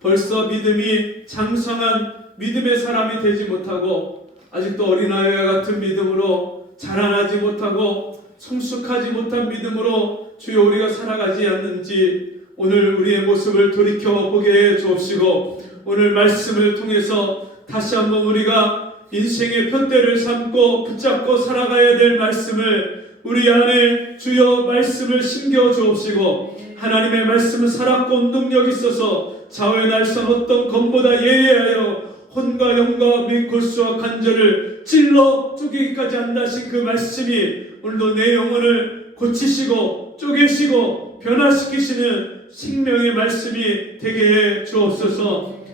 벌써 믿음이 장성한 믿음의 사람이 되지 못하고 아직도 어린아이와 같은 믿음으로 자라나지 못하고 성숙하지 못한 믿음으로 주여 우리가 살아가지 않는지 오늘 우리의 모습을 돌이켜 보게 해 주옵시고, 오늘 말씀을 통해서 다시 한번 우리가 인생의 푯대를 삼고 붙잡고 살아가야 될 말씀을 우리 안에 주여 말씀을 심겨 주옵시고, 하나님의 말씀은 살았고 운동력 있어서 좌우의 날선 어떤 검보다 예리하여 혼과 영과 및 골수와 관절을 찔러 쪼개기까지 한다신 그 말씀이 오늘도 내 영혼을 고치시고 쪼개시고 변화시키시는 생명의 말씀이 되게 해 주옵소서.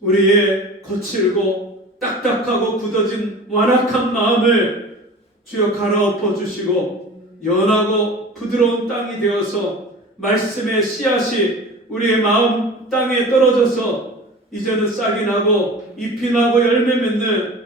우리의 거칠고 딱딱하고 굳어진 완악한 마음을 주여 갈아엎어 주시고 연하고 부드러운 땅이 되어서 말씀의 씨앗이 우리의 마음 땅에 떨어져서 이제는 싹이 나고 잎이 나고 열매 맺는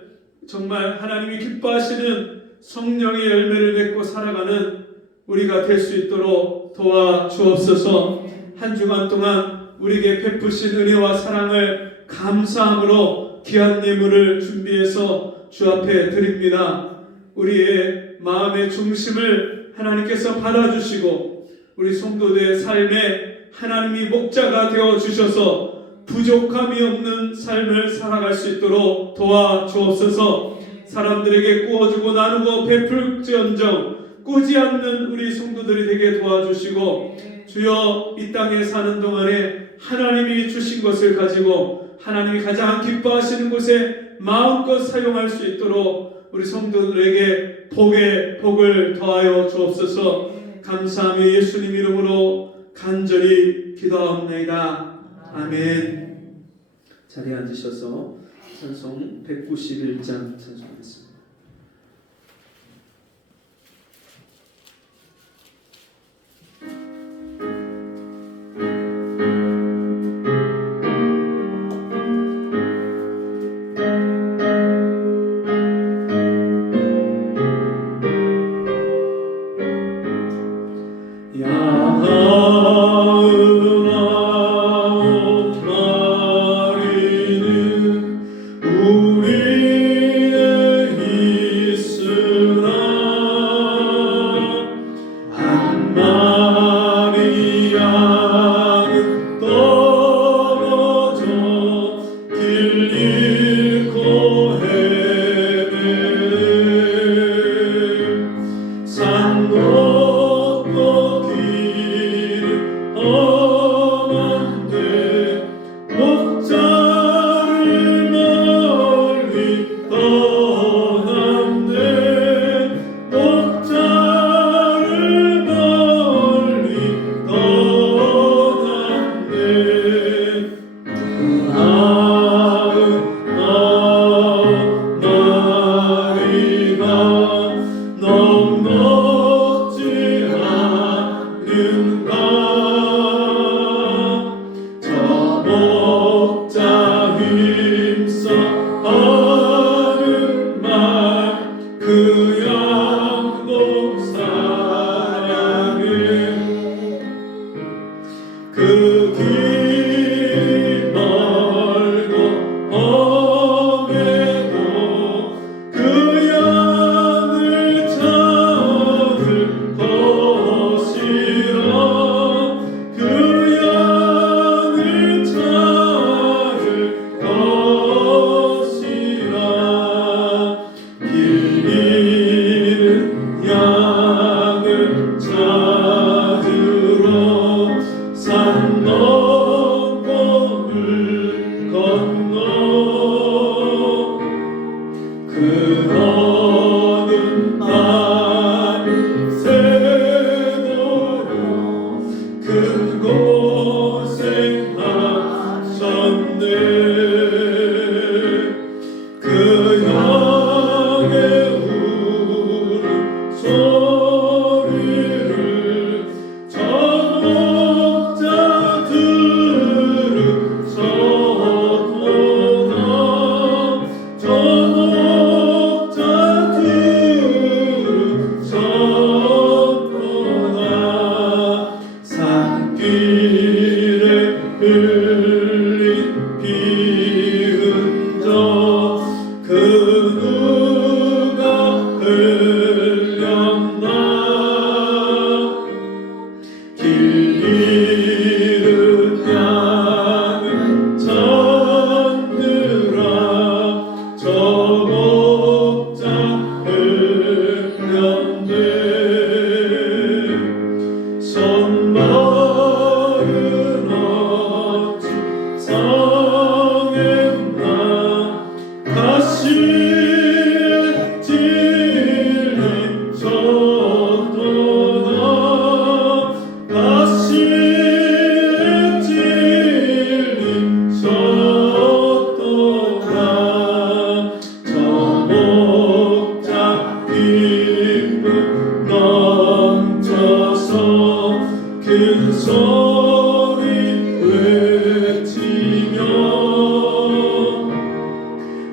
정말 하나님이 기뻐하시는 성령의 열매를 맺고 살아가는 우리가 될 수 있도록 도와주옵소서. 한 주간 동안 우리에게 베푸신 은혜와 사랑을 감사함으로 귀한 예물을 준비해서 주 앞에 드립니다. 우리의 마음의 중심을 하나님께서 받아주시고 우리 성도들의 삶에 하나님이 목자가 되어주셔서 부족함이 없는 삶을 살아갈 수 있도록 도와주옵소서. 사람들에게 구워주고 나누고 베풀지언정 꾸지 않는 우리 성도들이 되게 도와주시고, 주여 이 땅에 사는 동안에 하나님이 주신 것을 가지고 하나님이 가장 기뻐하시는 곳에 마음껏 사용할 수 있도록 우리 성도들에게 복을 더하여 주옵소서. 감사하며 예수님 이름으로 간절히 기도하옵나이다. 아멘. 자리에 앉으셔서 찬송 191장 찬송하겠습니다. 우리의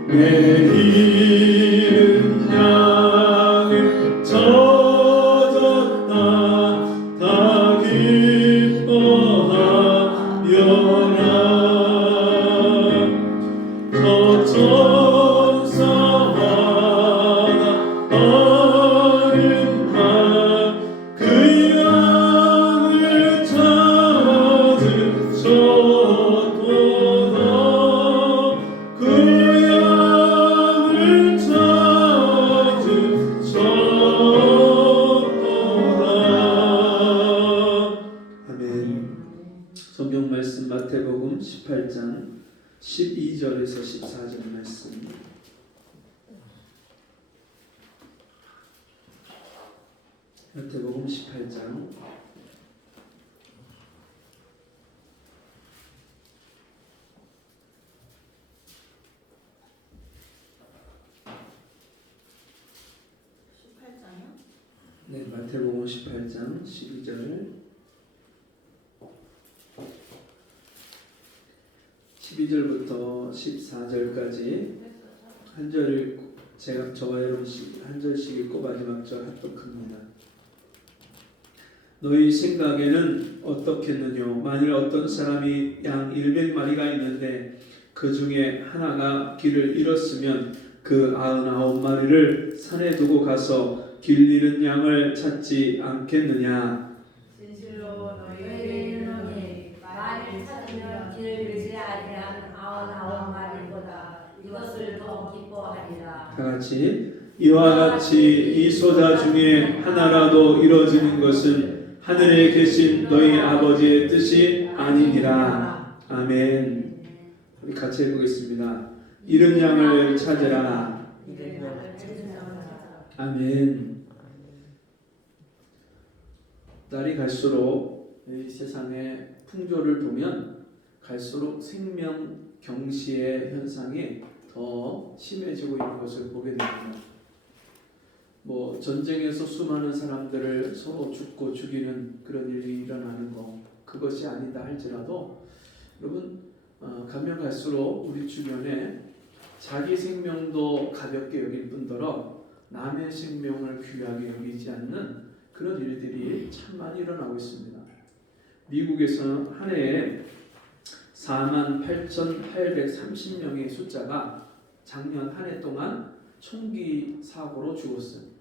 내리는 양을 젖었다 다 기뻐하여라 저 천사와 어린 그 양을 찾으셨도다 그 양을 찾으셨도다. 아멘. 성경 말씀 마태복음 18장 12절에서 14절 말씀. 마태복음 18장 18장이요? 네, 마태복음 18장 12절 12절부터 14절까지 한 절 제가 저와 여러분씩 한 절씩 읽고 마지막 절 합독합니다. 너희 생각에는 어떻겠느냐? 만일 어떤 사람이 양 100마리가 있는데 그 중에 하나가 길을 잃었으면 그 99마리를 산에 두고 가서 길 잃은 양을 찾지 않겠느냐? 진실로 너희에게 이르노니 만일 찾으면 길을 잃지 아니한 99마리보다 이것을 더 기뻐하리라. 다 같이 이와 같이 이 소자 중에 하나라도 이루어지는 것은 하늘에 계신 너희 아버지의 뜻이 아니니라. 아멘. 우리 같이 해보겠습니다. 잃은 양을 찾으라. 아멘. 날이 갈수록 이 세상의 풍조를 보면 갈수록 생명 경시의 현상이 더 심해지고 있는 것을 보게 됩니다. 뭐 전쟁에서 수많은 사람들을 서로 죽고 죽이는 그런 일이 일어나는 거 그것이 아니다 할지라도 여러분 가면 갈수록 우리 주변에 자기 생명도 가볍게 여길 뿐더러 남의 생명을 귀하게 여기지 않는 그런 일들이 참 많이 일어나고 있습니다. 미국에서 한 해에 48,830명의 숫자가 작년 한 해 동안 총기 사고로 죽었어요.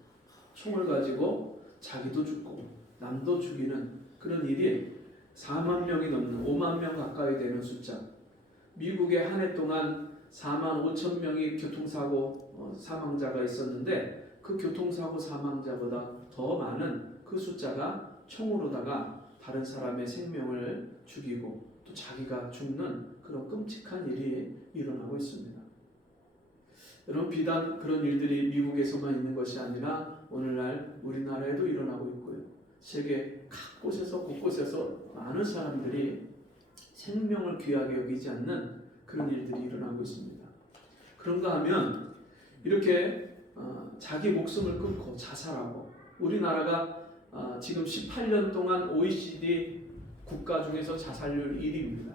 총을 가지고 자기도 죽고 남도 죽이는 그런 일이 4만 명이 넘는 5만 명 가까이 되는 숫자. 미국에 한 해 동안 4만 5천 명이 교통사고 사망자가 있었는데 그 교통사고 사망자보다 더 많은 그 숫자가 총으로다가 다른 사람의 생명을 죽이고 또 자기가 죽는 그런 끔찍한 일이 일어나고 있습니다. 여러분 비단 그런 일들이 미국에서만 있는 것이 아니라 오늘날 우리나라에도 일어나고 있고요. 세계 각 곳에서 곳곳에서 많은 사람들이 생명을 귀하게 여기지 않는 그런 일들이 일어나고 있습니다. 그런가 하면 이렇게 자기 목숨을 끊고 자살하고 우리나라가 지금 18년 동안 OECD 국가 중에서 자살률 1위입니다.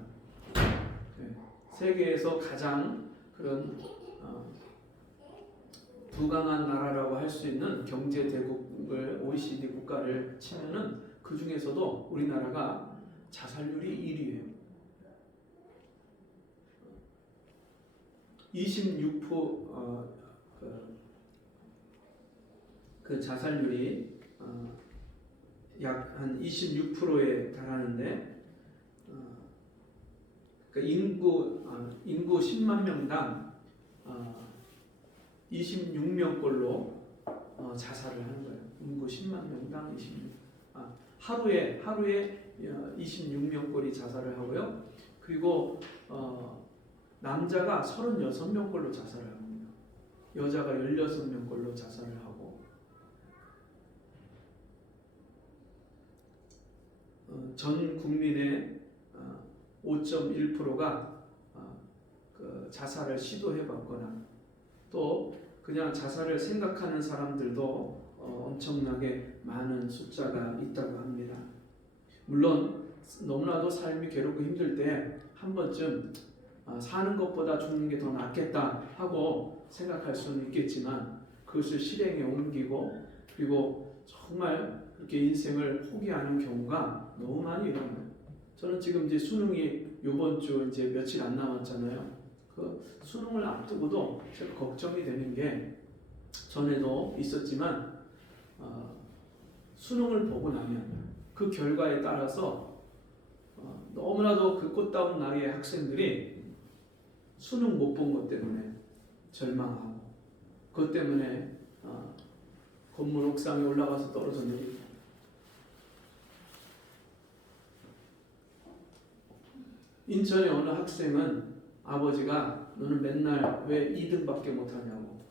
네, 세계에서 가장 그런 부강한 나라라고 할 수 있는 경제 대국을 OECD 국가를 치면은 그 중에서도 우리나라가 자살률이 1위예요. 26% 그 자살률이 약 한 26%에 달하는데 그러니까 인구 10만 명당 26명꼴로 자살을 하는 거예요. 인구 10만 명당 26. 하루에 26명꼴이 자살을 하고요. 그리고 남자가 36명꼴로 자살을 합니다. 여자가 16명꼴로 자살을 하고 전 국민의 5.1%가 그 자살을 시도해봤거나 또 그냥 자살을 생각하는 사람들도 엄청나게 많은 숫자가 있다고 합니다. 물론 너무나도 삶이 괴롭고 힘들 때 한 번쯤 사는 것보다 죽는 게 더 낫겠다 하고 생각할 수는 있겠지만 그것을 실행에 옮기고 그리고 정말 이렇게 인생을 포기하는 경우가 너무 많이 일어나요. 저는 지금 이제 수능이 이번 주 이제 며칠 안 남았잖아요. 그 수능을 앞두고도 제가 걱정이 되는 게 전에도 있었지만 수능을 보고 나면 그 결과에 따라서 너무나도 그 꽃다운 나이의 학생들이 수능 못 본 것 때문에 절망하고 그것 때문에 건물 옥상에 올라가서 떨어져 내리고 인천의 어느 학생은 아버지가 너는 맨날 왜 2등밖에 못하냐고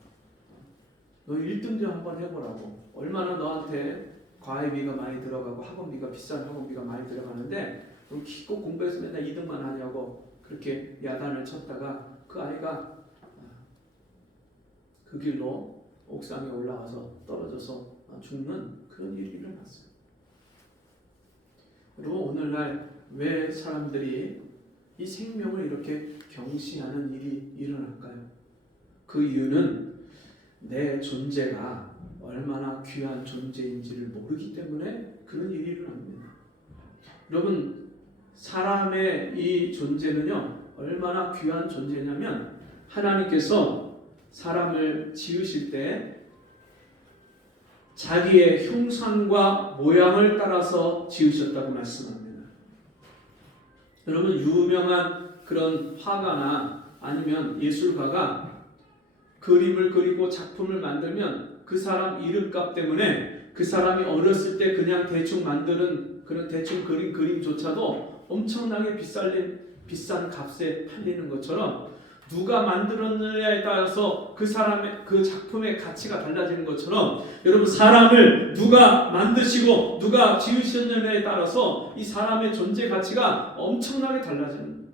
너 1등 좀 한번 해보라고 얼마나 너한테 과외비가 많이 들어가고 학원비가 비싼 학원비가 많이 들어가는데 너 기껏 공부해서 맨날 2등만 하냐고 그렇게 야단을 쳤다가 그 아이가 그 길로 옥상에 올라가서 떨어져서 죽는 그런 일이 일어났어요. 그리고 오늘날 왜 사람들이 이 생명을 이렇게 경시하는 일이 일어날까요? 그 이유는 내 존재가 얼마나 귀한 존재인지를 모르기 때문에 그런 일이 일어납니다. 여러분 사람의 이 존재는요 얼마나 귀한 존재냐면 하나님께서 사람을 지으실 때 자기의 형상과 모양을 따라서 지으셨다고 말씀합니다. 여러분 유명한 그런 화가나 아니면 예술가가 그림을 그리고 작품을 만들면 그 사람 이름값 때문에 그 사람이 어렸을 때 그냥 대충 만드는 그런 대충 그린 그림조차도 엄청나게 비싼 값에 팔리는 것처럼 누가 만들었느냐에 따라서 그 사람의 그 작품의 가치가 달라지는 것처럼 여러분 사람을 누가 만드시고 누가 지으셨느냐에 따라서 이 사람의 존재 가치가 엄청나게 달라지는 거예요.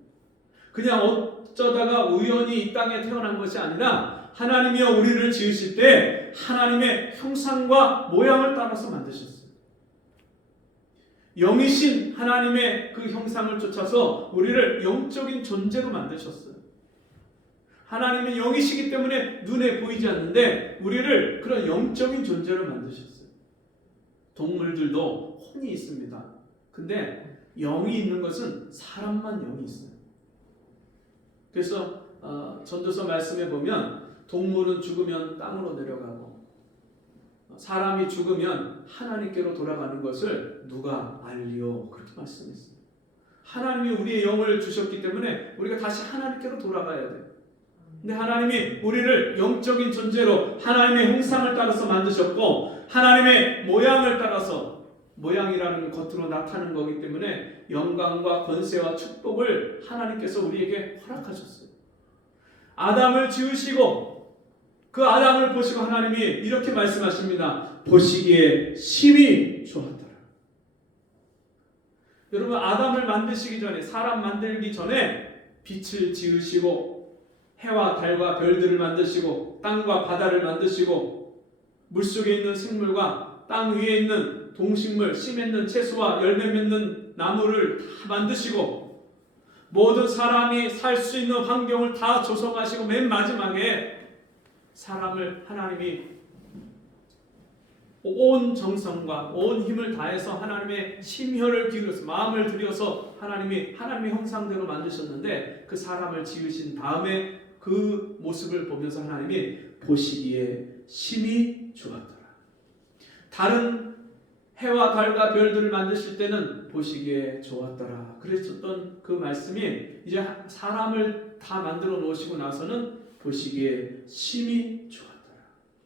그냥 어쩌다가 우연히 이 땅에 태어난 것이 아니라 하나님이여 우리를 지으실 때 하나님의 형상과 모양을 따라서 만드셨어요. 영이신 하나님의 그 형상을 쫓아서 우리를 영적인 존재로 만드셨어요. 하나님은 영이시기 때문에 눈에 보이지 않는데 우리를 그런 영적인 존재로 만드셨어요. 동물들도 혼이 있습니다. 근데 영이 있는 것은 사람만 영이 있어요. 그래서 전도서 말씀에 보면 동물은 죽으면 땅으로 내려가고 사람이 죽으면 하나님께로 돌아가는 것을 누가 알리오 그렇게 말씀했어요. 하나님이 우리의 영을 주셨기 때문에 우리가 다시 하나님께로 돌아가야 돼요. 근데 하나님이 우리를 영적인 존재로 하나님의 형상을 따라서 만드셨고 하나님의 모양을 따라서 모양이라는 겉으로 나타나는 거기 때문에 영광과 권세와 축복을 하나님께서 우리에게 허락하셨어요. 아담을 지으시고 그 아담을 보시고 하나님이 이렇게 말씀하십니다. 보시기에 심히 좋았더라. 여러분 아담을 만드시기 전에 사람 만들기 전에 빛을 지으시고 해와 달과 별들을 만드시고 땅과 바다를 만드시고 물속에 있는 생물과 땅 위에 있는 동식물, 씨 맺는 채소와 열매 맺는 나무를 다 만드시고 모든 사람이 살 수 있는 환경을 다 조성하시고 맨 마지막에 사람을 하나님이 온 정성과 온 힘을 다해서 하나님의 심혈을 기울여서 마음을 들여서 하나님의 형상대로 만드셨는데 그 사람을 지으신 다음에 그 모습을 보면서 하나님이 보시기에 심히 좋았더라. 다른 해와 달과 별들을 만드실 때는 보시기에 좋았더라. 그랬었던 그 말씀이 이제 사람을 다 만들어 놓으시고 나서는 보시기에 심히 좋았더라.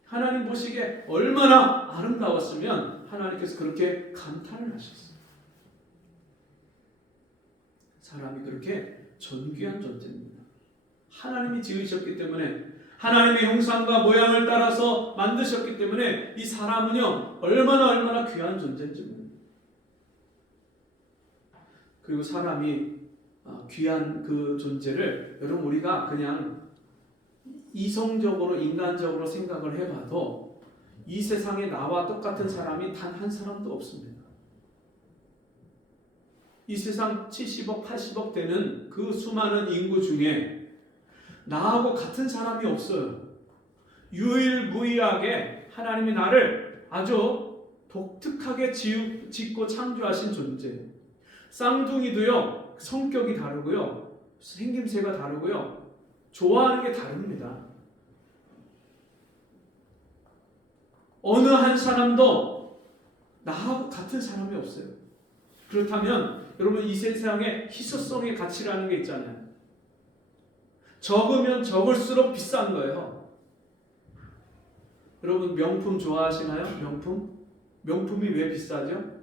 하나님 보시기에 얼마나 아름다웠으면 하나님께서 그렇게 감탄을 하셨어요. 사람이 그렇게 존귀한 존재입니다. 하나님이 지으셨기 때문에 하나님의 형상과 모양을 따라서 만드셨기 때문에 이 사람은요 얼마나 귀한 존재인지 모릅니다. 그리고 사람이 귀한 그 존재를 여러분 우리가 그냥 이성적으로 인간적으로 생각을 해봐도 이 세상에 나와 똑같은 사람이 단 한 사람도 없습니다. 이 세상 70억, 80억 되는 그 수많은 인구 중에 나하고 같은 사람이 없어요. 유일무이하게 하나님이 나를 아주 독특하게 짓고 창조하신 존재. 쌍둥이도요, 성격이 다르고요, 생김새가 다르고요, 좋아하는 게 다릅니다. 어느 한 사람도 나하고 같은 사람이 없어요. 그렇다면 여러분, 이 세상에 희소성의 가치라는 게 있잖아요. 적으면 적을수록 비싼 거예요. 여러분, 명품 좋아하시나요? 명품이 왜 비싸죠?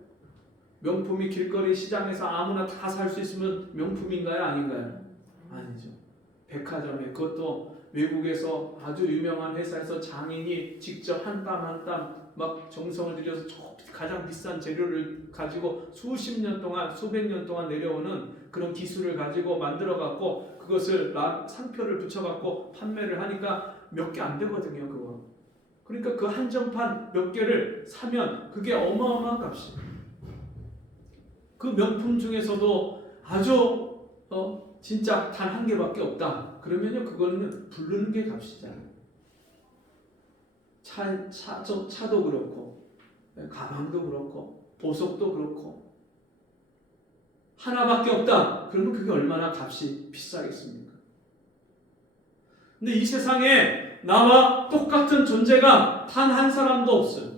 명품이 길거리 시장에서 아무나 다 살 수 있으면 명품인가요? 아닌가요? 아니죠. 백화점에, 그것도 외국에서 아주 유명한 회사에서 장인이 직접 한 땀 한 땀 막 정성을 들여서 가장 비싼 재료를 가지고 수십 년 동안, 수백 년 동안 내려오는 그런 기술을 가지고 만들어 갖고 그것을 상표를 붙여 갖고 판매를 하니까 몇 개 안 되거든요, 그거. 그러니까 그 한정판 몇 개를 사면 그게 어마어마한 값이에요. 그 명품 중에서도 아주 진짜 단 한 개밖에 없다. 그러면요, 그거는 부르는 게 값이잖아요. 차도 그렇고, 가방도 그렇고, 보석도 그렇고, 하나밖에 없다. 그러면 그게 얼마나 값이 비싸겠습니까? 근데 이 세상에 나와 똑같은 존재가 단 한 사람도 없어요.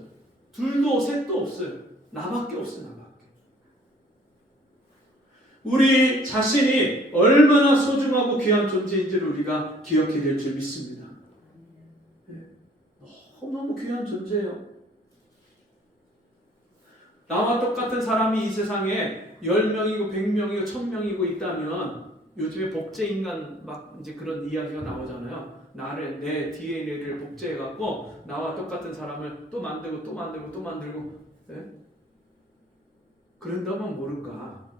둘도 셋도 없어요. 나밖에 없어요. 나밖에. 우리 자신이 얼마나 소중하고 귀한 존재인지를 우리가 기억해야 될 줄 믿습니다. 너무 귀한 존재예요. 나와 똑같은 사람이 이 세상에 10명이고 100명이고 1000명이고 있다면, 요즘에 복제인간 막 이제 그런 이야기가 나오잖아요. 내 DNA를 복제해갖고 나와 똑같은 사람을 또 만들고 또 만들고 또 만들고, 네? 그런다면 모를까?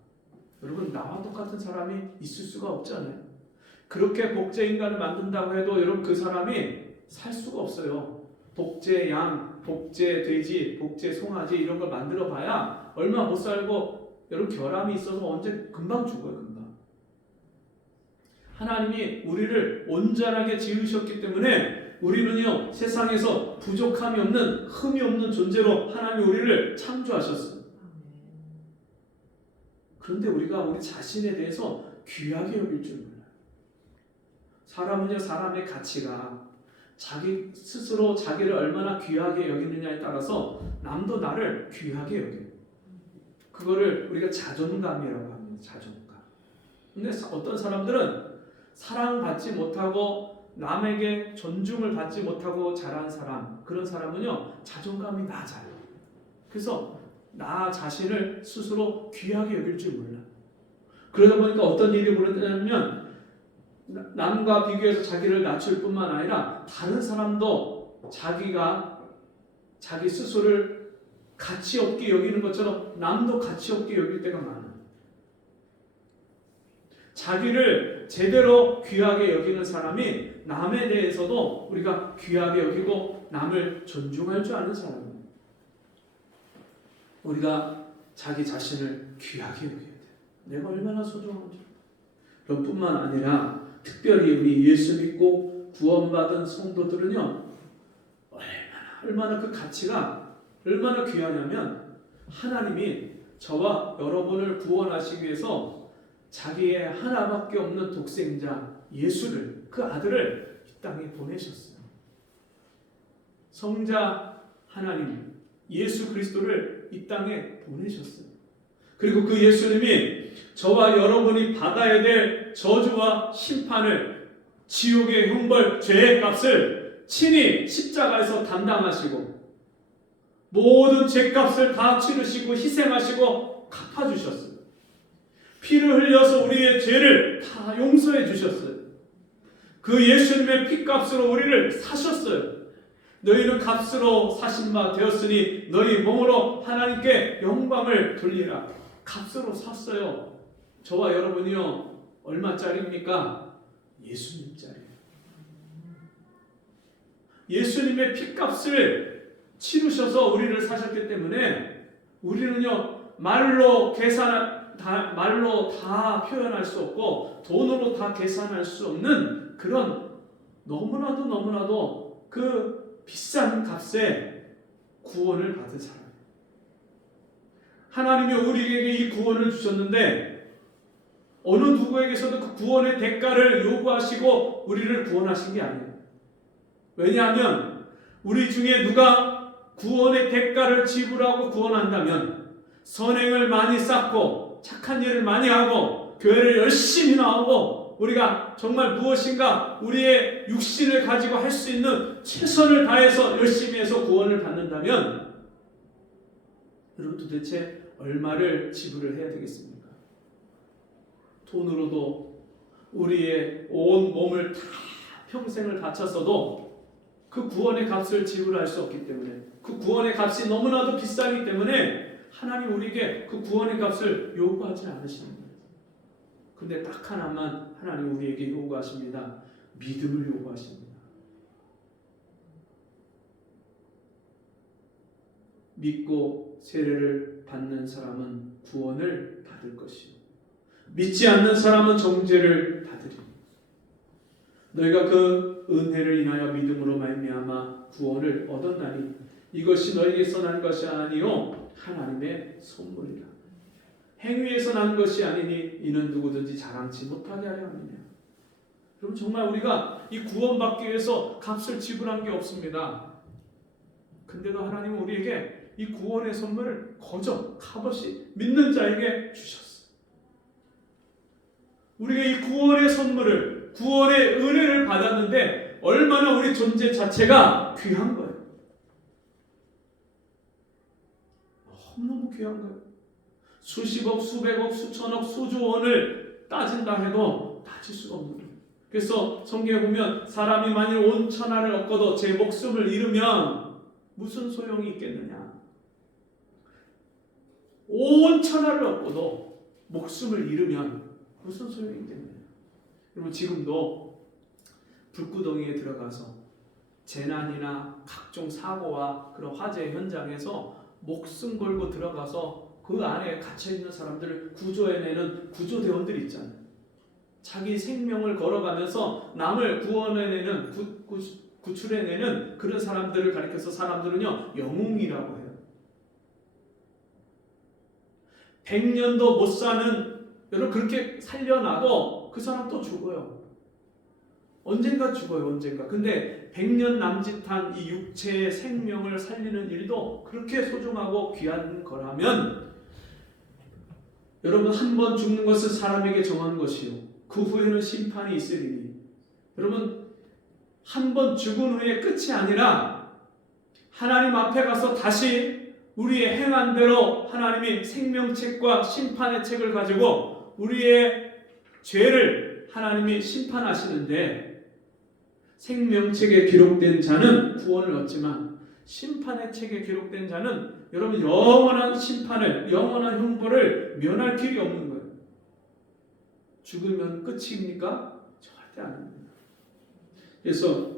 여러분, 나와 똑같은 사람이 있을 수가 없잖아요. 그렇게 복제인간을 만든다고 해도 여러분, 그 사람이 살 수가 없어요. 복제 양, 복제 돼지, 복제 송아지 이런 걸 만들어 봐야 얼마 못 살고, 여러분, 결함이 있어서 언제 금방 죽어요. 금방. 하나님이 우리를 온전하게 지으셨기 때문에 우리는요, 세상에서 부족함이 없는, 흠이 없는 존재로 하나님이 우리를 창조하셨어요. 그런데 우리가 우리 자신에 대해서 귀하게 여길 줄 몰라요. 사람은요, 사람의 가치가 자기 스스로 자기를 얼마나 귀하게 여기느냐에 따라서 남도 나를 귀하게 여겨요. 그거를 우리가 자존감이라고 합니다. 자존감. 근데 어떤 사람들은 사랑받지 못하고 남에게 존중을 받지 못하고 자란 사람, 그런 사람은요, 자존감이 낮아요. 그래서 나 자신을 스스로 귀하게 여길 줄 몰라. 그러다 보니까 어떤 일이 벌어지냐면, 남과 비교해서 자기를 낮출 뿐만 아니라 다른 사람도 자기 스스로를 가치 없게 여기는 것처럼 남도 가치 없게 여길 때가 많아요. 자기를 제대로 귀하게 여기는 사람이 남에 대해서도 우리가 귀하게 여기고 남을 존중할 줄 아는 사람입니다. 우리가 자기 자신을 귀하게 여겨야 돼요. 내가 얼마나 소중한지. 그뿐만 아니라 특별히 우리 예수 믿고 구원받은 성도들은요, 얼마나 그 가치가 얼마나 귀하냐면, 하나님이 저와 여러분을 구원하시기 위해서 자기의 하나밖에 없는 독생자 예수를, 그 아들을 이 땅에 보내셨어요. 성자 하나님 예수 그리스도를 이 땅에 보내셨어요. 그리고 그 예수님이 저와 여러분이 받아야 될 저주와 심판을, 지옥의 형벌, 죄의 값을 친히 십자가에서 담당하시고 모든 죄값을 다 치르시고 희생하시고 갚아주셨어요. 피를 흘려서 우리의 죄를 다 용서해 주셨어요. 그 예수님의 피값으로 우리를 사셨어요. 너희는 값으로 사신 바 되었으니 너희 몸으로 하나님께 영광을 돌리라. 값으로 샀어요. 저와 여러분이요, 얼마짜리입니까? 예수님짜리예요. 예수님의 피값을 치르셔서 우리를 사셨기 때문에 우리는요, 말로 말로 다 표현할 수 없고 돈으로 다 계산할 수 없는 그런 너무나도 그 비싼 값에 구원을 받은 사람. 하나님이 우리에게 이 구원을 주셨는데 어느 누구에게서도 그 구원의 대가를 요구하시고 우리를 구원하신 게 아니에요. 왜냐하면 우리 중에 누가 구원의 대가를 지불하고 구원한다면 선행을 많이 쌓고 착한 일을 많이 하고 교회를 열심히 나오고 우리가 정말 무엇인가 우리의 육신을 가지고 할 수 있는 최선을 다해서 열심히 해서 구원을 받는다면 여러분 도대체 얼마를 지불을 해야 되겠습니까? 돈으로도 우리의 온 몸을 다 평생을 바쳤어도 그 구원의 값을 지불할 수 없기 때문에 그 구원의 값이 너무나도 비싸기 때문에 하나님 우리에게 그 구원의 값을 요구하지 않으시는 거예요. 근데 딱 하나만 하나님 우리에게 요구하십니다. 믿음을 요구하십니다. 믿고 세례를 받는 사람은 구원을 받을 것이요 믿지 않는 사람은 정죄를 받으리니 너희가 그 은혜를 인하여 믿음으로 말미암아 구원을 얻었나니 이것이 너희에게서 난 것이 아니요 하나님의 선물이라. 행위에서 난 것이 아니니 이는 누구든지 자랑치 못하게 하려 함이냐. 여러분 정말 우리가 이 구원받기 위해서 값을 지불한 게 없습니다. 근데도 하나님은 우리에게 이 구원의 선물을 거저 값없이 믿는 자에게 주셨어요. 우리가 이 구원의 선물을 구원의 은혜를 받았는데 얼마나 우리 존재 자체가 귀한 거예요. 너무너무 귀한 거예요. 수십억, 수백억, 수천억, 수조 원을 따진다 해도 따질 수가 없는 거예요. 그래서 성경에 보면 사람이 만일 온 천하를 얻고도 제 목숨을 잃으면 무슨 소용이 있겠느냐. 온 천하를 얻고도 목숨을 잃으면 무슨 소용이 있겠느냐. 여러분 지금도 불구덩이에 들어가서 재난이나 각종 사고와 그런 화재 현장에서 목숨 걸고 들어가서 그 안에 갇혀있는 사람들을 구조해내는 구조대원들 있잖아요. 자기 생명을 걸어가면서 남을 구원해내는 구출해내는 그런 사람들을 가리켜서 사람들은요 영웅이라고 해요. 100년도 못 사는 여러분 그렇게 살려놔도 그 사람 또 죽어요. 언젠가 죽어요. 언젠가. 근데 100년 남짓한 이 육체의 생명을 살리는 일도 그렇게 소중하고 귀한 거라면 여러분 한 번 죽는 것은 사람에게 정한 것이요 그 후에는 심판이 있으리니 여러분 한 번 죽은 후에 끝이 아니라 하나님 앞에 가서 다시 우리의 행한 대로 하나님이 생명책과 심판의 책을 가지고 우리의 죄를 하나님이 심판하시는데 생명책에 기록된 자는 구원을 얻지만 심판의 책에 기록된 자는 여러분 영원한 심판을 영원한 형벌을 면할 길이 없는 거예요. 죽으면 끝입니까? 절대 아닙니다. 그래서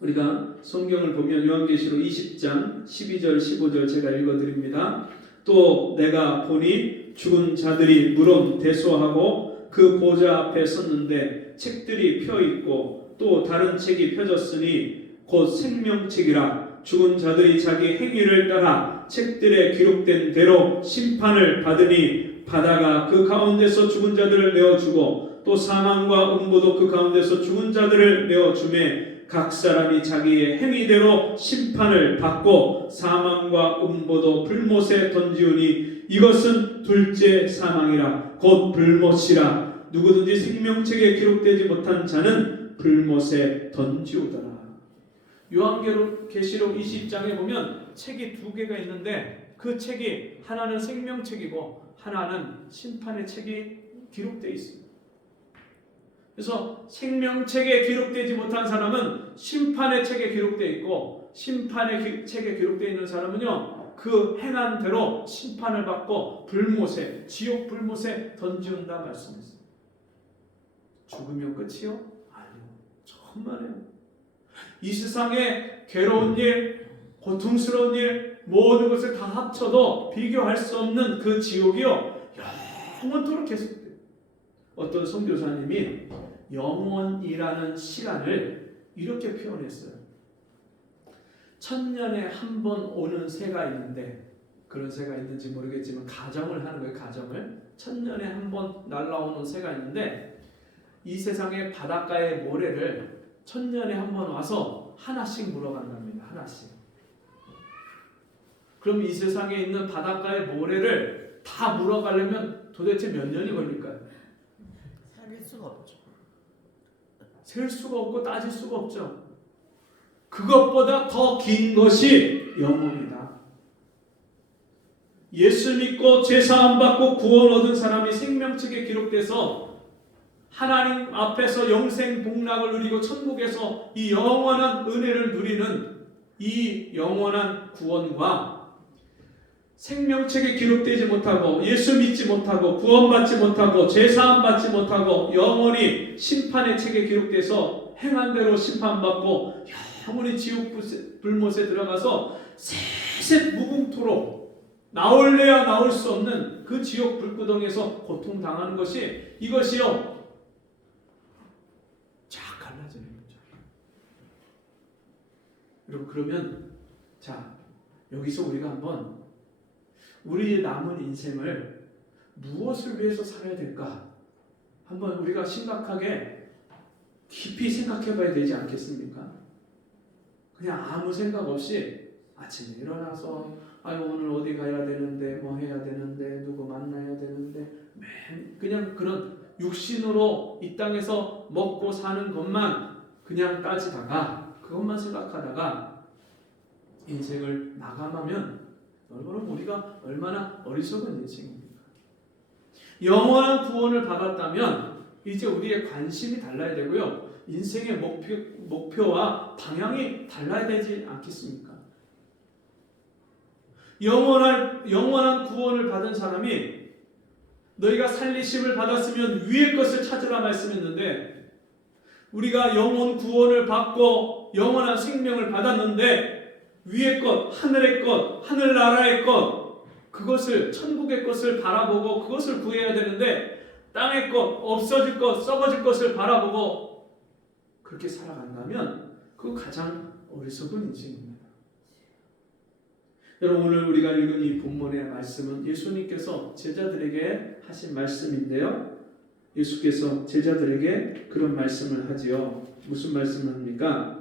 우리가 성경을 보면 요한계시록 20장 12절 15절 제가 읽어드립니다. 또 내가 보니 죽은 자들이 물론 대소하고 그 보좌 앞에 섰는데 책들이 펴있고 또 다른 책이 펴졌으니 곧 생명책이라. 죽은 자들이 자기 행위를 따라 책들에 기록된 대로 심판을 받으니 바다가 그 가운데서 죽은 자들을 내어주고 또 사망과 음부도 그 가운데서 죽은 자들을 내어주매 각 사람이 자기의 행위대로 심판을 받고 사망과 음부도 불못에 던지우니 이것은 둘째 사망이라. 곧 불못이라. 누구든지 생명책에 기록되지 못한 자는 불못에 던지우더라. 요한계시록 20장에 보면 책이 두 개가 있는데 그 책이 하나는 생명책이고 하나는 심판의 책이 기록되어 있습니다. 그래서 생명책에 기록되지 못한 사람은 심판의 책에 기록되어 있고 심판의 책에 기록되어 있는 사람은요 그 행한 대로 심판을 받고 불못에 지옥 불못에 던지운다 말씀했어요. 죽으면 끝이요? 아니요. 정말이에요. 이 세상에 괴로운 일, 고통스러운 일, 모든 것을 다 합쳐도 비교할 수 없는 그 지옥이요 영원토록 계속돼요. 어떤 선교사님이 영원이라는 시간을 이렇게 표현했어요. 1000년에 한 번 오는 새가 있는데, 그런 새가 있는지 모르겠지만 가정을 하는 거예요. 가정을 1000년에 한 번 날아오는 새가 있는데, 이 세상의 바닷가의 모래를 1000년에 한 번 와서 하나씩 물어간답니다. 하나씩. 그럼 이 세상에 있는 바닷가의 모래를 다 물어가려면 도대체 몇 년이 걸릴까요? 살 수가 없죠. 셀 수가 없고 따질 수가 없죠. 그것보다 더 긴 것이 영혼이다. 예수 믿고 죄사함 받고 구원 얻은 사람이 생명책에 기록돼서 하나님 앞에서 영생 복락을 누리고 천국에서 이 영원한 은혜를 누리는 이 영원한 구원과 생명책에 기록되지 못하고 예수 믿지 못하고 구원받지 못하고 죄사함 받지 못하고 영원히 심판의 책에 기록돼서 행한 대로 심판받고 영원히 지옥 불못에 들어가서 세세 무궁토록 나올래야 나올 수 없는 그 지옥 불구덩이에서 고통당하는 것이 이것이요 쫙 갈라지는 거죠. 여러분, 그러면 자, 여기서 우리가 한번 우리의 남은 인생을 무엇을 위해서 살아야 될까? 한번 우리가 심각하게 깊이 생각해 봐야 되지 않겠습니까? 그냥 아무 생각 없이 아침에 일어나서 아유 오늘 어디 가야 되는데 뭐 해야 되는데 누구 만나야 되는데 그냥 그런 육신으로 이 땅에서 먹고 사는 것만 그냥 따지다가 그것만 생각하다가 인생을 마감하면 여러분, 우리가 얼마나 어리석은 인생입니까? 영원한 구원을 받았다면 이제 우리의 관심이 달라야 되고요. 인생의 목표와 방향이 달라야 되지 않겠습니까? 영원한 구원을 받은 사람이 너희가 살리심을 받았으면 위의 것을 찾으라 말씀했는데, 우리가 영원 구원을 받고 영원한 생명을 받았는데 위의 것, 하늘의 것, 하늘나라의 것, 그것을 천국의 것을 바라보고 그것을 구해야 되는데 땅의 것, 없어질 것, 썩어질 것을 바라보고 그렇게 살아간다면 그거 가장 어리석은 인생입니다. 여러분, 오늘 우리가 읽은 이 본문의 말씀은 예수님께서 제자들에게 하신 말씀인데요. 예수께서 제자들에게 그런 말씀을 하지요. 무슨 말씀을 합니까?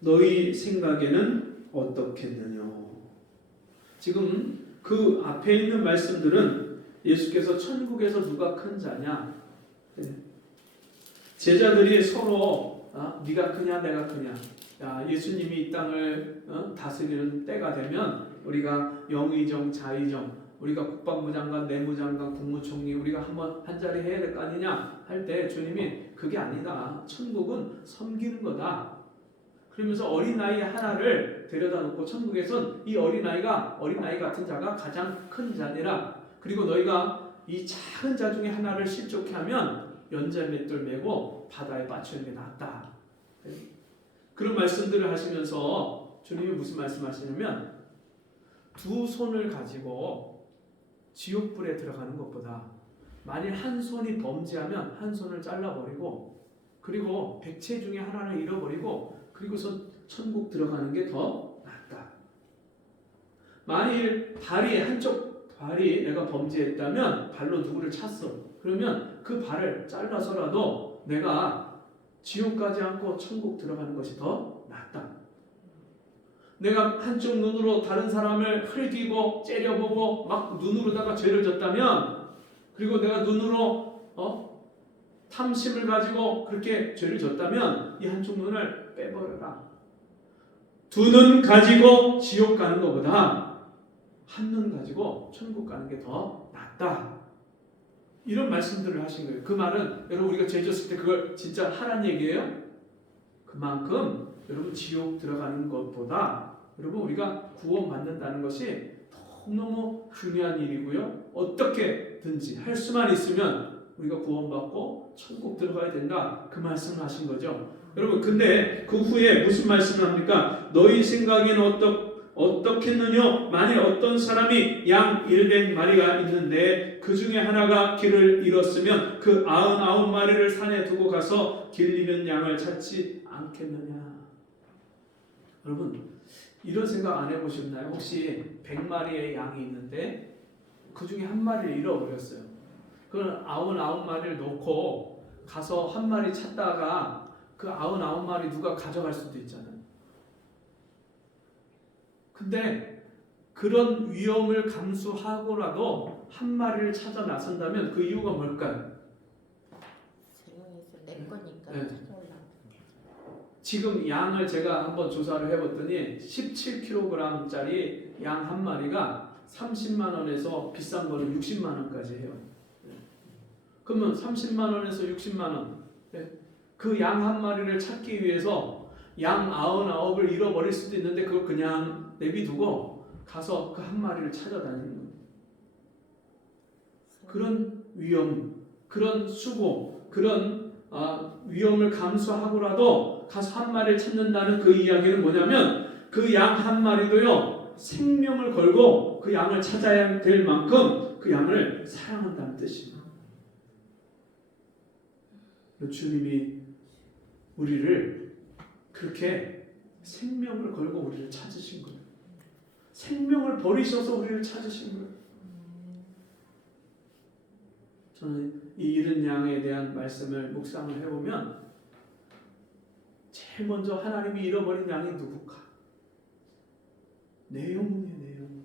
너희 생각에는 어떻겠느냐. 지금 그 앞에 있는 말씀들은 예수께서 천국에서 누가 큰 자냐, 제자들이 서로 네가 크냐 내가 크냐, 야, 예수님이 이 땅을 다스리는 때가 되면 우리가 영의정 자의정, 우리가 국방부 장관, 내무장관, 국무총리 우리가 한번 한 자리 해야 될 거 아니냐 할 때 주님이 그게 아니다. 천국은 섬기는 거다. 그러면서 어린아이 하나를 데려다 놓고 천국에선 이 어린아이 같은 자가 가장 큰 자니라. 그리고 너희가 이 작은 자 중에 하나를 실족해 하면 연자맷돌 메고 바다에 빠뜨리는 게 낫다. 그런 말씀들을 하시면서 주님이 무슨 말씀하시냐면 두 손을 가지고 지옥불에 들어가는 것보다 만일 한 손이 범죄하면 한 손을 잘라버리고 그리고 백체 중에 하나를 잃어버리고 그리고서 천국 들어가는 게 더 낫다. 만일 한쪽 발이 내가 범죄했다면 발로 누구를 찼어. 그러면 그 발을 잘라서라도 내가 지옥 가지 않고 천국 들어가는 것이 더 낫다. 내가 한쪽 눈으로 다른 사람을 흘기고 째려보고 막 눈으로다가 죄를 졌다면, 그리고 내가 눈으로 탐심을 가지고 그렇게 죄를 졌다면 이 한쪽 눈을 빼버려라. 두 눈 가지고 지옥 가는 것보다 한 눈 가지고 천국 가는 게 더 낫다. 이런 말씀들을 하신 거예요. 그 말은 여러분 우리가 죄 졌을 때 그걸 진짜 하란 얘기예요? 그만큼 여러분 지옥 들어가는 것보다 여러분 우리가 구원받는다는 것이 너무너무 중요한 일이고요. 어떻게든지 할 수만 있으면 우리가 구원받고 천국 들어가야 된다. 그 말씀을 하신 거죠. 여러분 근데 그 후에 무슨 말씀을 합니까? 너희 생각에는 어떻겠느냐? 만일 어떤 사람이 양 100마리가 있는데 그 중에 하나가 길을 잃었으면 그 99마리를 산에 두고 가서 길 잃은 양을 찾지 않겠느냐? 여러분, 이런 생각 안 해보셨나요? 혹시 100마리의 양이 있는데 그 중에 한 마리를 잃어버렸어요. 그럼 99마리를 놓고 가서 한 마리 찾다가 그 99마리 누가 가져갈 수도 있잖아요. 근데 그런 위험을 감수하고라도 한 마리를 찾아 나선다면 그 이유가 뭘까요? 세상에서 내 거니까 네. 찾아올라. 지금 양을 제가 한번 조사를 해봤더니 17kg짜리 양 한 마리가 30만 원에서 비싼 거는 60만 원까지 해요. 그러면 30만 원에서 60만 원. 그 양 한 마리를 찾기 위해서 양 99을 잃어버릴 수도 있는데 그걸 그냥 내비두고 가서 그 한 마리를 찾아다니는 거예요. 그런 위험, 그런 수고, 그런 위험을 감수하고라도 가서 한 마리를 찾는다는 그 이야기는 뭐냐면 그 양 한 마리도요 생명을 걸고 그 양을 찾아야 될 만큼 그 양을 사랑한다는 뜻입니다. 주님이 우리를 그렇게 생명을 걸고 우리를 찾으신 거예요. 생명을 버리셔서 우리를 찾으신 거예요. 저는 이 잃은 양에 대한 말씀을 묵상을 해보면 제일 먼저 하나님이 잃어버린 양이 누굴까? 내 영혼이에요. 내 영혼.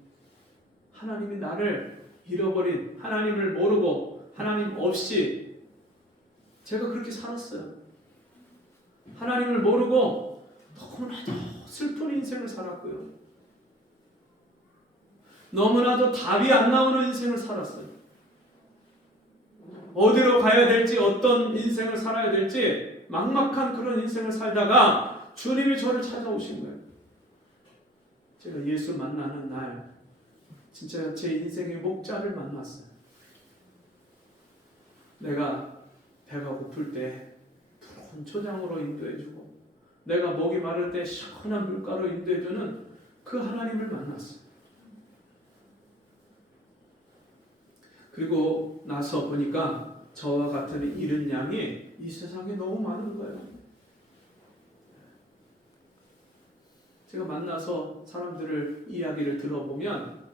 하나님이 나를 잃어버린, 하나님을 모르고 하나님 없이 제가 그렇게 살았어요. 하나님을 모르고 너무나도 슬픈 인생을 살았고요. 너무나도 답이 안 나오는 인생을 살았어요. 어디로 가야 될지, 어떤 인생을 살아야 될지 막막한 그런 인생을 살다가 주님이 저를 찾아오신 거예요. 제가 예수 만나는 날 진짜 제 인생의 목자를 만났어요. 내가 배가 고플 때 푸른 초장으로 인도해주고 내가 목이 마를 때 시원한 물가로 인도해주는 그 하나님을 만났어요. 그리고 나서 보니까 저와 같은 잃은 양이 이 세상에 너무 많은 거예요. 제가 만나서 사람들을 이야기를 들어보면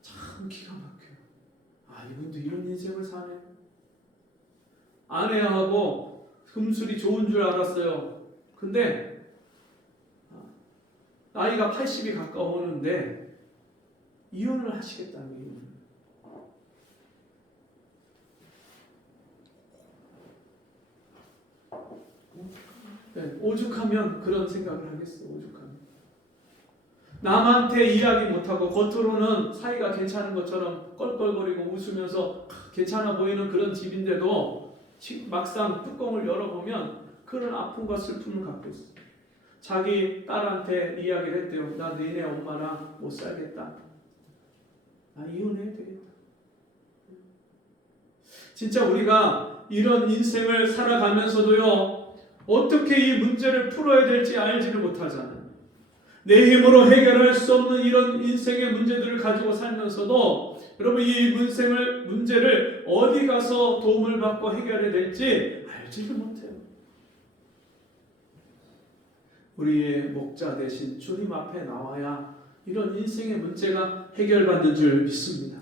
참 기가 막혀요. 아, 이분도 이런 인생을 사네. 아내하고 금술이 좋은 줄 알았어요. 근데 나이가 80이 가까워오는데 이혼을 하시겠다는 거예요. 네, 오죽하면 그런 생각을 하겠어요. 오죽하면 남한테 이야기 못하고 겉으로는 사이가 괜찮은 것처럼 껄껄거리고 웃으면서 괜찮아 보이는 그런 집인데도 막상 뚜껑을 열어보면 그런 아픔과 슬픔을 갖고 있어요. 자기 딸한테 이야기를 했대요. 나 너네 엄마랑 못 살겠다. 나 이혼해야 되겠다. 진짜 우리가 이런 인생을 살아가면서도요, 어떻게 이 문제를 풀어야 될지 알지를 못하잖아요. 내 힘으로 해결할 수 없는 이런 인생의 문제들을 가지고 살면서도 여러분 이 문제를 어디 가서 도움을 받고 해결해야 될지 알지를 못해요. 우리의 목자 대신 주님 앞에 나와야 이런 인생의 문제가 해결받는 줄 믿습니다.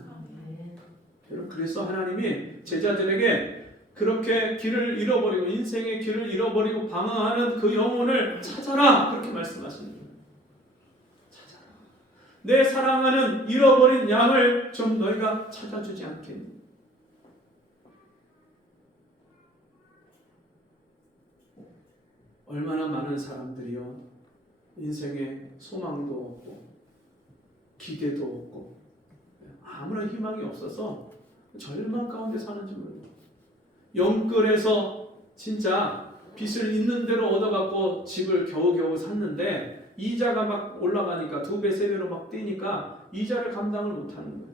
여러분 그래서 하나님이 제자들에게 그렇게 길을 잃어버리고 인생의 길을 잃어버리고 방황하는 그 영혼을 찾아라 그렇게 말씀하시는 거예요. 찾아라. 내 사랑하는 잃어버린 양을 좀 너희가 찾아주지 않겠니? 얼마나 많은 사람들이요 인생에 소망도 없고 기대도 없고 아무런 희망이 없어서 절망 가운데 사는지 모르겠어요. 영끌에서 진짜 빚을 있는 대로 얻어갖고 집을 겨우겨우 샀는데 이자가 막 올라가니까 2배, 3배로 막 뛰니까 이자를 감당을 못하는 거예요.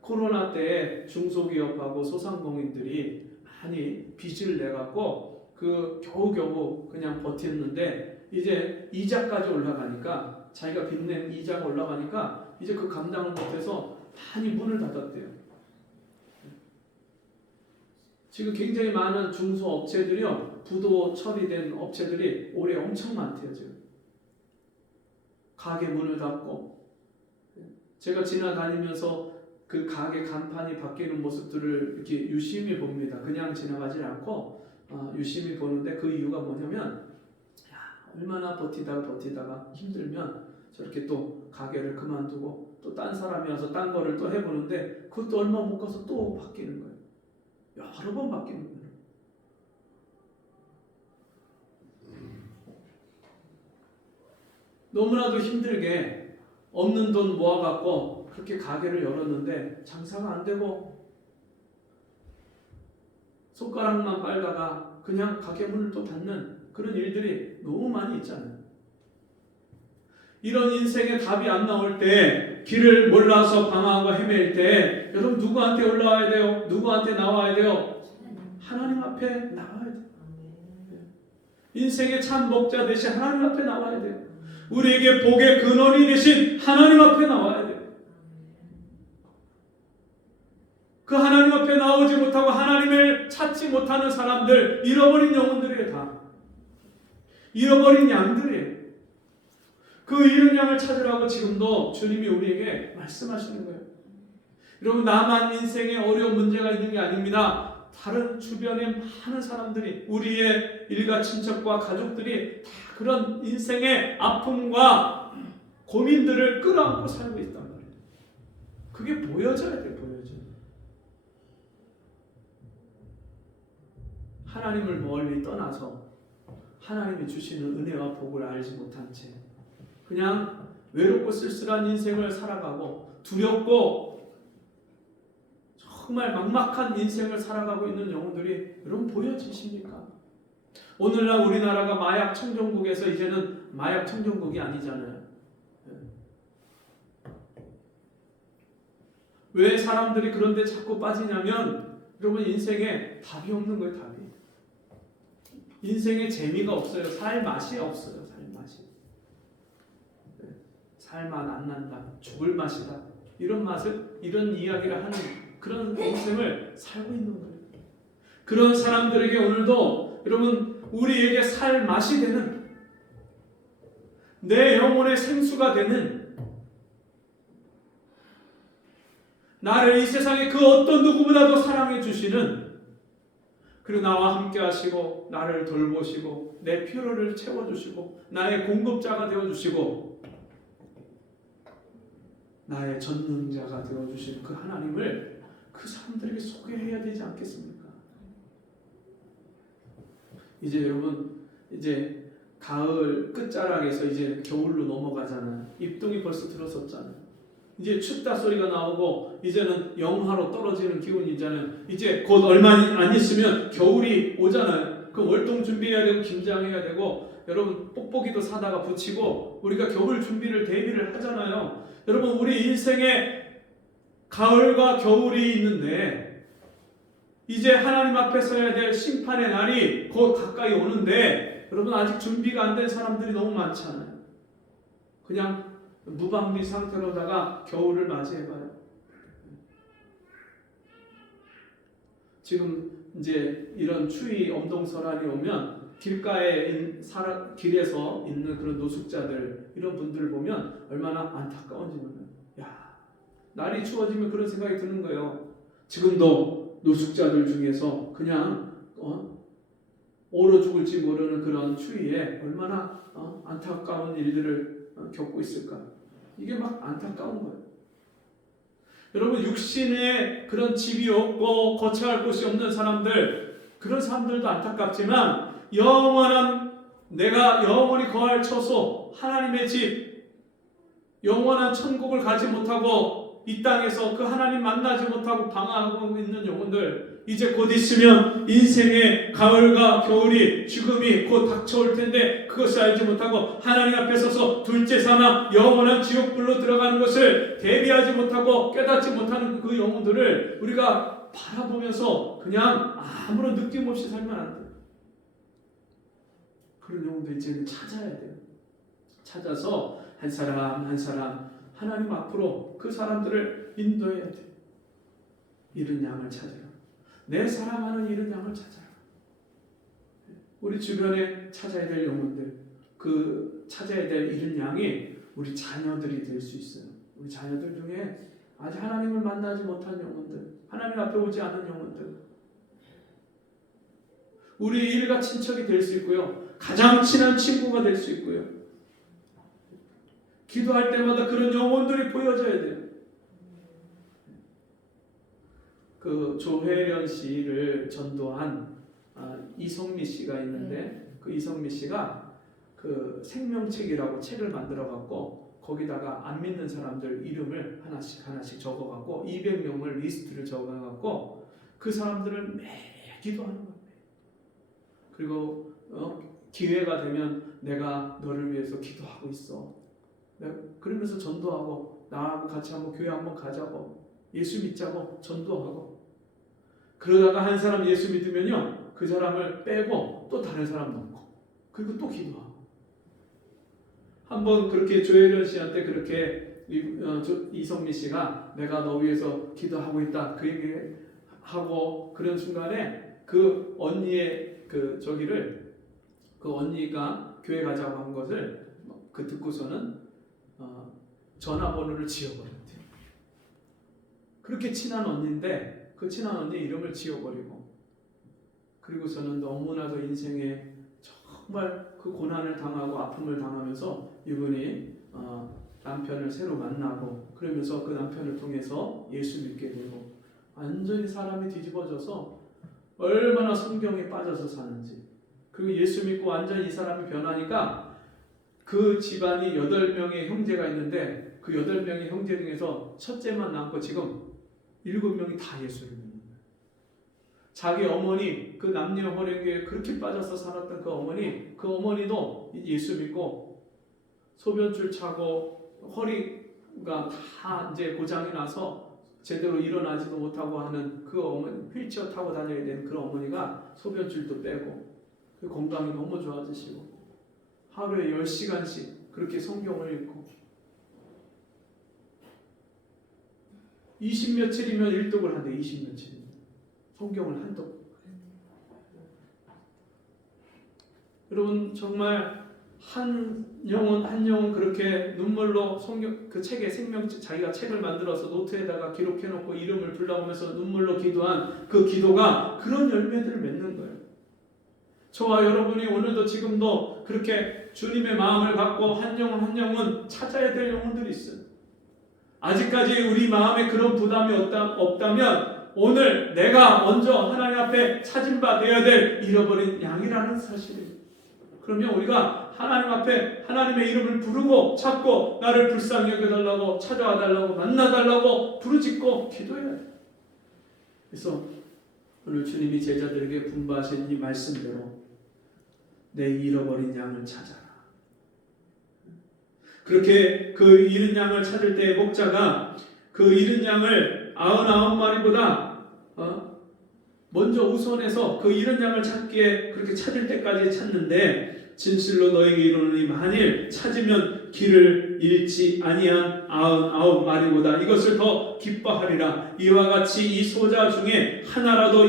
코로나 때 중소기업하고 소상공인들이 많이 빚을 내갖고 그 겨우겨우 그냥 버텼는데 이제 이자까지 올라가니까 자기가 빚낸 이자가 올라가니까 이제 그 감당을 못해서 많이 문을 닫았대요. 지금 굉장히 많은 중소업체들이요, 부도 처리된 업체들이 올해 엄청 많대요. 지금 가게 문을 닫고, 제가 지나다니면서 그 가게 간판이 바뀌는 모습들을 이렇게 유심히 봅니다. 그냥 지나가지 않고 유심히 보는데, 그 이유가 뭐냐면, 얼마나 버티다가 힘들면 저렇게 또 가게를 그만두고 또 딴 사람이 와서 딴 거를 또 해보는데, 그것도 얼마 못 가서 또 바뀌는 거예요. 여러 번 바뀌는 거예요. 너무나도 힘들게 없는 돈 모아갖고 그렇게 가게를 열었는데 장사가 안 되고 손가락만 빨다가 그냥 가게 문을 또 닫는 그런 일들이 너무 많이 있잖아요. 이런 인생에 답이 안 나올 때, 길을 몰라서 방황하고 헤맬 때, 여러분 누구한테 올라와야 돼요? 누구한테 나와야 돼요? 하나님 앞에 나와야 돼요. 인생의 참 목자 되신 하나님 앞에 나와야 돼요. 우리에게 복의 근원이 되신 하나님 앞에 나와야 돼요. 그 하나님 앞에 나오지 못하고 하나님을 찾지 못하는 사람들, 잃어버린 영혼들이에요. 다 잃어버린 양들이에요. 그 잃은 양을 찾으라고 지금도 주님이 우리에게 말씀하시는 거예요. 여러분, 나만 인생에 어려운 문제가 있는 게 아닙니다. 다른 주변에 많은 사람들이, 우리의 일가 친척과 가족들이 다 그런 인생의 아픔과 고민들을 끌어안고 살고 있단 말이에요. 그게 보여져야 돼, 보여져. 하나님을 멀리 떠나서 하나님이 주시는 은혜와 복을 알지 못한 채 그냥 외롭고 쓸쓸한 인생을 살아가고, 두렵고 정말 막막한 인생을 살아가고 있는 영혼들이 여러분 보여지십니까? 오늘날 우리나라가 마약 청정국에서 이제는 마약 청정국이 아니잖아요. 왜 사람들이 그런데 자꾸 빠지냐면, 여러분 인생에 답이 없는 거예요. 답이. 인생에 재미가 없어요. 살 맛이 없어요. 살 맛이. 살맛 안 난다. 죽을 맛이다. 이런 맛을, 이런 이야기를 하는 그런 인생을 살고 있는 거예요. 그런 사람들에게 오늘도 여러분, 우리에게 살 맛이 되는, 내 영혼의 생수가 되는, 나를 이 세상에 그 어떤 누구보다도 사랑해 주시는, 그리고 나와 함께 하시고 나를 돌보시고 내 필요를 채워주시고 나의 공급자가 되어주시고 나의 전능자가 되어주시는 그 하나님을 그 사람들에게 소개해야 되지 않겠습니까? 이제 여러분, 이제 가을 끝자락에서 이제 겨울로 넘어가잖아요. 입동이 벌써 들어섰잖아요. 이제 춥다 소리가 나오고 이제는 영하로 떨어지는 기온이잖아요. 이제 곧 얼마 안 있으면 겨울이 오잖아요. 그 월동 준비해야 되고 김장해야 되고, 여러분 뽁뽁이도 사다가 붙이고 우리가 겨울 준비를 대비를 하잖아요. 여러분, 우리 인생에 가을과 겨울이 있는데 이제 하나님 앞에 서야 될 심판의 날이 곧 가까이 오는데, 여러분 아직 준비가 안 된 사람들이 너무 많잖아요. 그냥 무방비 상태로다가 겨울을 맞이해봐요. 지금 이제 이런 추위 엄동설한이 오면 길에서 있는 그런 노숙자들, 이런 분들을 보면 얼마나 안타까운지 몰라요. 야, 날이 추워지면 그런 생각이 드는 거예요. 지금도 노숙자들 중에서 그냥 얼어 죽을지 모르는 그런 추위에 얼마나 안타까운 일들을 겪고 있을까. 이게 막 안타까운 거예요. 여러분, 육신에 그런 집이 없고 거처할 곳이 없는 사람들, 그런 사람들도 안타깝지만, 내가 영원히 거할 처소, 하나님의 집, 영원한 천국을 가지 못하고 이 땅에서 그 하나님 만나지 못하고 방황하고 있는 영혼들, 이제 곧 있으면 인생의 가을과 겨울이, 죽음이 곧 닥쳐올 텐데 그것을 알지 못하고 하나님 앞에 서서 둘째 삼아 영원한 지옥불로 들어가는 것을 대비하지 못하고 깨닫지 못하는 그 영혼들을 우리가 바라보면서 그냥 아무런 느낌 없이 살면 안 돼요. 그런 영혼들 이제는 찾아야 돼요. 찾아서 한 사람 한 사람 하나님 앞으로 그 사람들을 인도해야 돼요. 잃은 양을 찾아라. 내 사랑하는 잃은 양을 찾아라. 우리 주변에 찾아야 될 영혼들, 그 찾아야 될 잃은 양이 우리 자녀들이 될 수 있어요. 우리 자녀들 중에 아직 하나님을 만나지 못한 영혼들, 하나님 앞에 오지 않은 영혼들, 우리 일가 친척이 될 수 있고요, 가장 친한 친구가 될 수 있고요. 기도할 때마다 그런 영혼들이 보여져야 돼요. 그 조혜련 씨를 전도한 이성미 씨가 있는데, 그 이성미 씨가 그 생명책이라고 책을 만들어 갖고 거기다가 안 믿는 사람들 이름을 하나씩 적어 갖고 200명을 리스트를 적어 갖고 그 사람들을 매일 기도하는 거예요. 그리고 기회가 되면 내가 너를 위해서 기도하고 있어. 그러면서 전도하고 나하고 같이 한번 교회 한번 가자고, 예수 믿자고 전도하고. 그러다가 한 사람 예수 믿으면요, 그 사람을 빼고 또 다른 사람 넣고, 그리고 또 기도하고. 한번 그렇게 조혜련 씨한테 그렇게 이성미 씨가 내가 너 위해서 기도하고 있다 그 얘기를 하고, 그런 순간에 그 언니의 그 언니가 교회 가자고 한 것을 그 듣고서는 전화번호를 지워버렸대요. 그렇게 친한 언니인데 그 친한 언니 이름을 지워버리고, 그리고서는 너무나도 인생에 정말 그 고난을 당하고 아픔을 당하면서 이분이 남편을 새로 만나고, 그러면서 그 남편을 통해서 예수 믿게 되고, 완전히 사람이 뒤집어져서 얼마나 성경에 빠져서 사는지, 그리고 예수 믿고 완전히 이 사람이 변하니까 그 집안이 8명의 형제가 있는데 그 8명의 형제 중에서 첫째만 남고 지금 7명이 다 예수를 믿는 거예요. 자기 어머니, 그 남녀 호랭교에 그렇게 빠져서 살았던 그 어머니도 예수 믿고 소변줄 차고 허리가 다 이제 고장이 나서 제대로 일어나지도 못하고 하는 그 어머니, 휠체어 타고 다녀야 되는 그 어머니가 소변줄도 빼고 그 건강이 너무 좋아지시고 하루에 10시간씩 그렇게 성경을 읽고 20며칠이면 일독을 한대. 20며칠이면 성경을 한독. 여러분 정말 한 영혼 그렇게 눈물로 성경 그 책에 생명책, 자기가 책을 만들어서 노트에다가 기록해놓고 이름을 불러오면서 눈물로 기도한 그 기도가 그런 열매들을 맺는 거예요. 저와 여러분이 오늘도 지금도 그렇게 주님의 마음을 갖고 한 영혼 찾아야 될 영혼들이 있어요. 아직까지 우리 마음에 그런 부담이 없다면 오늘 내가 먼저 하나님 앞에 찾은 바 되어야 될 잃어버린 양이라는 사실입니다. 그러면 우리가 하나님 앞에 하나님의 이름을 부르고 찾고 나를 불쌍히 여겨달라고, 찾아와 달라고, 만나달라고 부르짖고 기도해야 돼요. 그래서 오늘 주님이 제자들에게 분부하신 이 말씀대로 내 잃어버린 양을 찾아라. 그렇게 그 잃은 양을 찾을 때 목자가 그 잃은 양을 99마리보다 먼저 우선해서 그 잃은 양을 찾기에 그렇게 찾을 때까지 찾는데, 진실로 너에게 이르노니 만일 찾으면 길을 잃지 아니한 99마리보다 이것을 더 기뻐하리라. 이와 같이 이 소자 중에 하나라도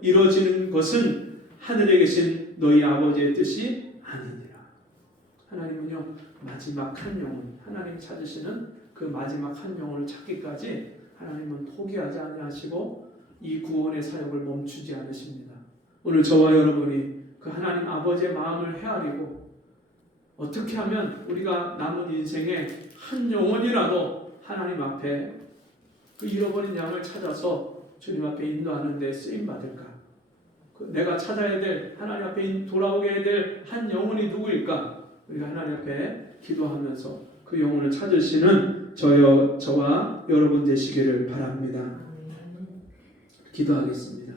이루어지는 것은 하늘에 계신 너희 아버지의 뜻이 아니니라. 하나님은요, 마지막 한 영혼, 하나님 찾으시는 그 마지막 한 영혼을 찾기까지 하나님은 포기하지 아니하시고 이 구원의 사역을 멈추지 않으십니다. 오늘 저와 여러분이 그 하나님 아버지의 마음을 헤아리고 어떻게 하면 우리가 남은 인생에 한 영혼이라도 하나님 앞에 그 잃어버린 양을 찾아서 주님 앞에 인도하는 데 쓰임 받을까? 내가 찾아야 될, 하나님 앞에 돌아오게 해야 될 한 영혼이 누구일까? 우리가 하나님 앞에 기도하면서 그 영혼을 찾으시는 저와 여러분 되시기를 바랍니다. 기도하겠습니다.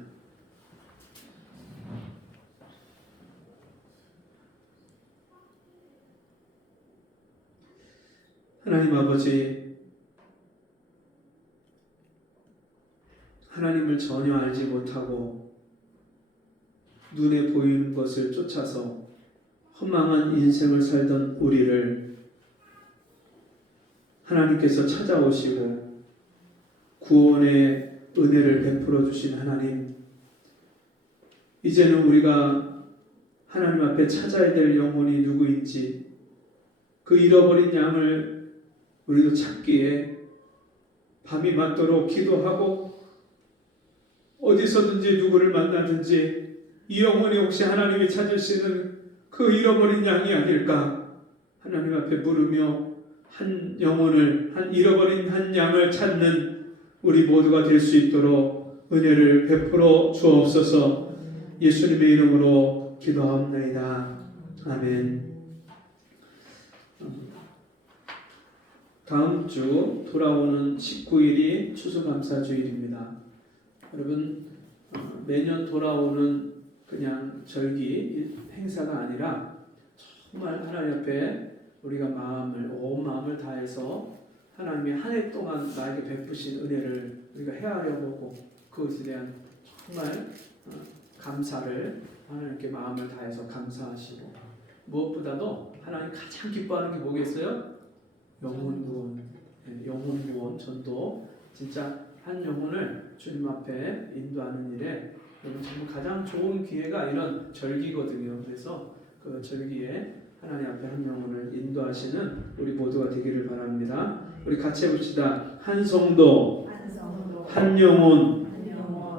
하나님 아버지, 하나님을 전혀 알지 못하고 눈에 보이는 것을 쫓아서 허망한 인생을 살던 우리를 하나님께서 찾아오시고 구원의 은혜를 베풀어 주신 하나님, 이제는 우리가 하나님 앞에 찾아야 될 영혼이 누구인지 그 잃어버린 양을 우리도 찾기에 밤이 맞도록 기도하고 어디서든지 누구를 만나든지 이 영혼이 혹시 하나님이 찾으시는 그 잃어버린 양이 아닐까 하나님 앞에 물으며 한 영혼을, 잃어버린 한 양을 찾는 우리 모두가 될 수 있도록 은혜를 베풀어 주옵소서. 예수님의 이름으로 기도하옵나이다. 아멘. 다음 주 돌아오는 19일이 추수감사주일입니다. 여러분, 매년 돌아오는 그냥 절기 행사가 아니라 정말 하나님 앞에 우리가 온 마음을 다해서 하나님이 한 해 동안 나에게 베푸신 은혜를 우리가 헤아려 보고 그것에 대한 정말 감사를 하나님께 마음을 다해서 감사하시고, 무엇보다도 하나님 가장 기뻐하는 게 뭐겠어요? 영혼 구원, 영혼 구원 전도. 진짜 한 영혼을 주님 앞에 인도하는 일에 정말 가장 좋은 기회가 이런 절기거든요. 그래서 그 절기에 하나님 앞에 한 영혼을 인도하시는 우리 모두가 되기를 바랍니다. 우리 같이 해봅시다. 한 성도, 한 영혼,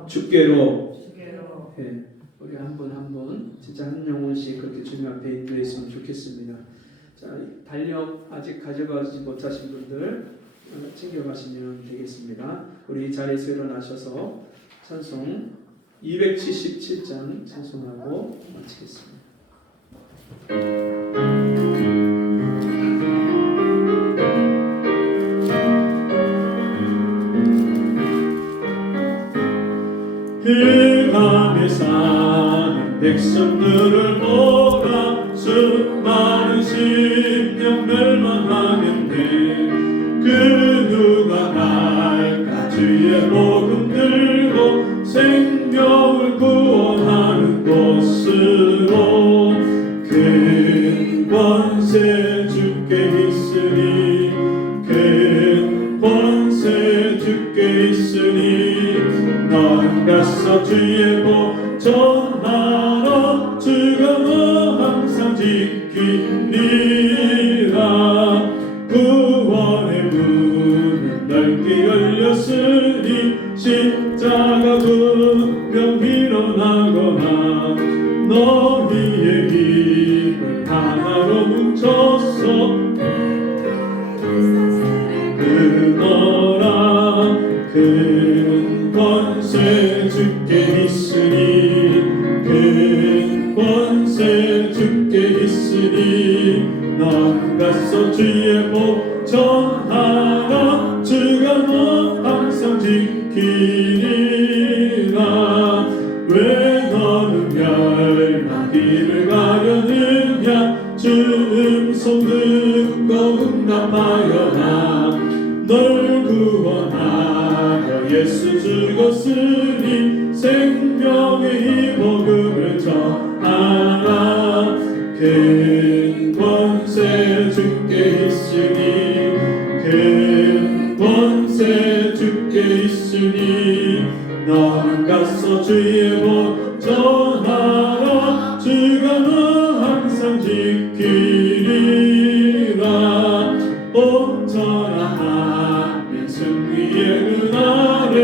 주께로. 우리 한 분 한 분 진짜 한 영혼씩 그렇게 주님 앞에 인도했으면 좋겠습니다. 자, 달력 아직 가져가지 못하신 분들 챙겨가시면 되겠습니다. 우리 이 자리에서 일어나셔서 찬송 277장 찬송하고 마치겠습니다. 흑암에 사는 백성들을 보라. 수많은 심령 멸망하겠네. 그 누가 갈까? 주의 복음 들고 생명을 구원하는 곳으로. 큰 권세 주께 있으니, 큰 권세 주께 있으니, 넌 가서 주의 복 전하라. 주가 너 항상 지키리라. 구원의 문은 넓게 열렸으니, 십자가 분명 일어나거나 너희의 힘을 하나로 뭉쳐서 끊어라. 큰 권세 주께 있으니, 큰 권세 주께 있으니, 넌 가서 주의 복 전하라. 주가 너 항상 지키리라. 왜 너는 멸망길을 가려느냐? 주 음성 듣고 응답하여라. 널 구원하여 예수 죽었으니, 생명의 이 복음을 전하라. 큰 권세 주께 있으니, 큰 권세 주께 있으니, 넌 가서 주의 복 전하라. 주가 너 항상 지키리라. 온전한 승리의 은아래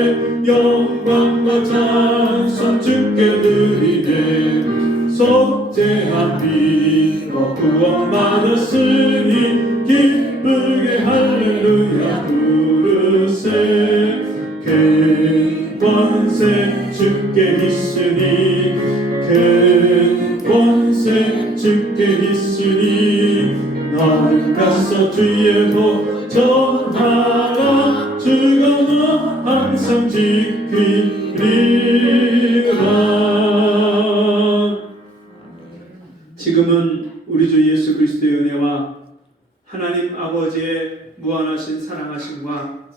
영광과 찬송 주께 드리네. 속죄한 믿고 구원받았으니, 기쁘게 할렐루야 부르세. 큰 권세 주께 있으니, 큰 권세 주께 있으니, 넌 가서 주의 복 전하라. 주가 너 항상 지키리라. 지금은 우리 주 예수 그리스도의 은혜와 하나님 아버지의 무한하신 사랑하심과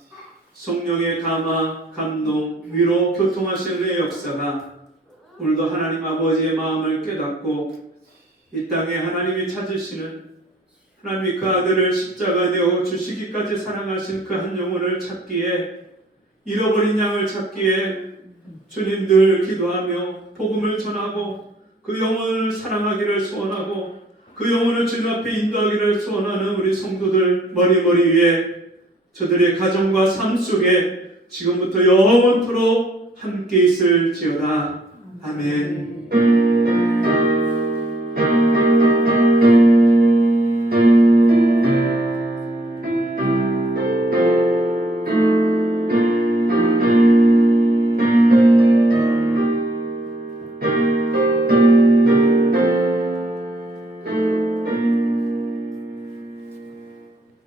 성령의 감화, 감동, 위로, 교통하신 은혜의 역사가 오늘도 하나님 아버지의 마음을 깨닫고 이 땅에 하나님이 찾으시는, 하나님이 그 아들을 십자가 되어 주시기까지 사랑하신 그 한 영혼을 찾기에, 잃어버린 양을 찾기에 주님 늘 기도하며 복음을 전하고 그 영혼을 사랑하기를 소원하고 그 영혼을 주님 앞에 인도하기를 소원하는 우리 성도들 머리머리 위에 저들의 가정과 삶 속에 지금부터 영원토록 함께 있을지어다. 아멘.